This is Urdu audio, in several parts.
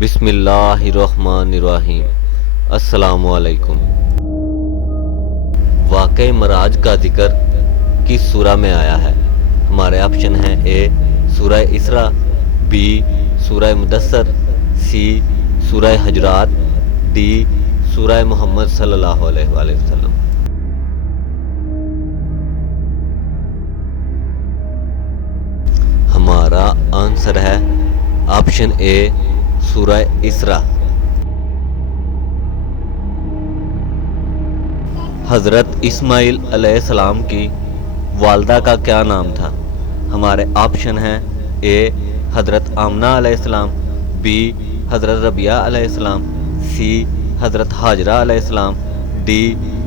بسم اللہ الرحمن الرحیم۔ السلام علیکم۔ واقع معراج کا ذکر کس سورہ میں آیا ہے؟ ہمارے آپشن ہیں: اے سورہ اسراء، بی سورہ مدثر، سی سورہ حجرات، ڈی سورہ محمد صلی اللہ علیہ وآلہ وسلم۔ ہمارا آنسر ہے آپشن اے سورہ اسراء۔ حضرت اسماعیل علیہ السلام کی والدہ کا کیا نام تھا؟ ہمارے آپشن ہیں: اے حضرت آمنہ علیہ السلام، بی حضرت ربیعہ علیہ السلام، سی حضرت ہاجرہ علیہ السلام، ڈی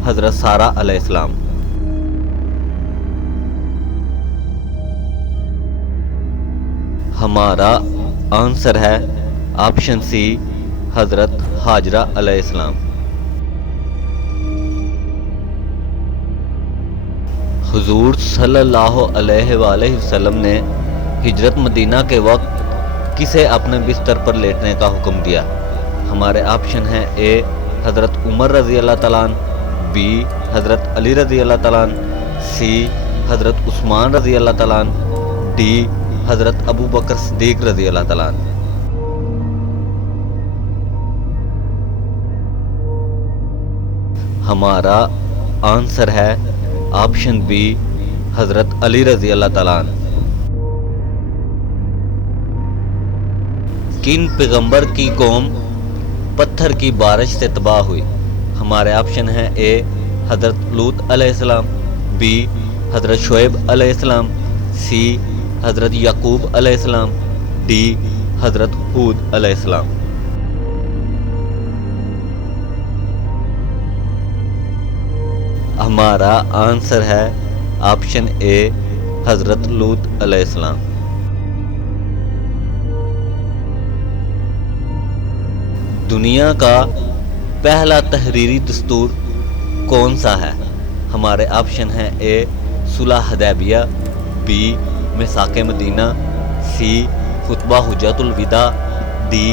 حضرت سارہ علیہ السلام۔ ہمارا آنسر ہے آپشن سی حضرت ہاجرہ علیہ السلام۔ حضور صلی اللہ علیہ وآلہ وسلم نے ہجرت مدینہ کے وقت کسے اپنے بستر پر لیٹنے کا حکم دیا؟ ہمارے آپشن ہیں: اے حضرت عمر رضی اللہ تعالیٰ عنہ، بی حضرت علی رضی اللہ تعالیٰ عنہ، سی حضرت عثمان رضی اللہ تعالیٰ عنہ، ڈی حضرت ابو بکر صدیق رضی اللہ تعالیٰ عنہ۔ ہمارا آنسر ہے آپشن بی حضرت علی رضی اللہ تعالیٰ عنہ۔ کن پیغمبر کی قوم پتھر کی بارش سے تباہ ہوئی؟ ہمارے آپشن ہیں: اے حضرت لوط علیہ السلام، بی حضرت شعیب علیہ السلام، سی حضرت یعقوب علیہ السلام، ڈی حضرت ہود علیہ السلام۔ ہمارا آنسر ہے آپشن اے حضرت لوط علیہ السلام۔ دنیا کا پہلا تحریری دستور کون سا ہے؟ ہمارے آپشن ہیں: اے صلح حدیبیہ، بی میثاق مدینہ، سی خطبہ حجۃ الوداع، ڈی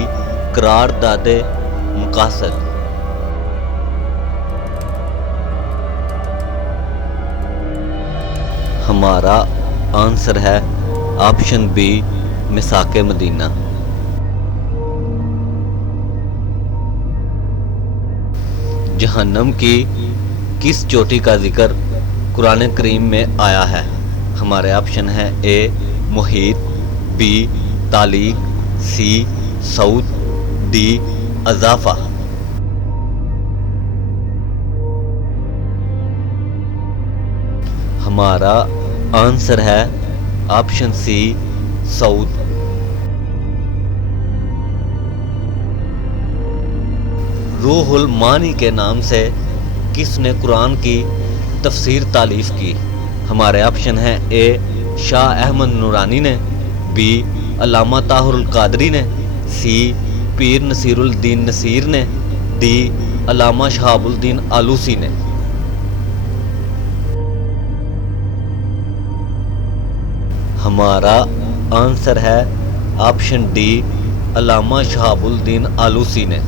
قرارداد مقاصد۔ ہمارا آنسر ہے آپشن بی میثاق مدینہ۔ جہنم کی کس چوٹی کا ذکر قرآن کریم میں آیا ہے؟ ہمارے آپشن ہیں: اے محیط، بی تعلیق، سی صعود، ڈی اضافہ۔ ہمارا آنسر ہے آپشن سی صعود۔ روح المعانی کے نام سے کس نے قرآن کی تفسیر تالیف کی؟ ہمارے آپشن ہیں: اے شاہ احمد نورانی نے، بی علامہ طاہر القادری نے، سی پیر نصیر الدین نصیر نے، ڈی علامہ شہاب الدین آلوسی نے۔ ہمارا آنسر ہے آپشن ڈی علامہ شہاب الدین آلوسی نے۔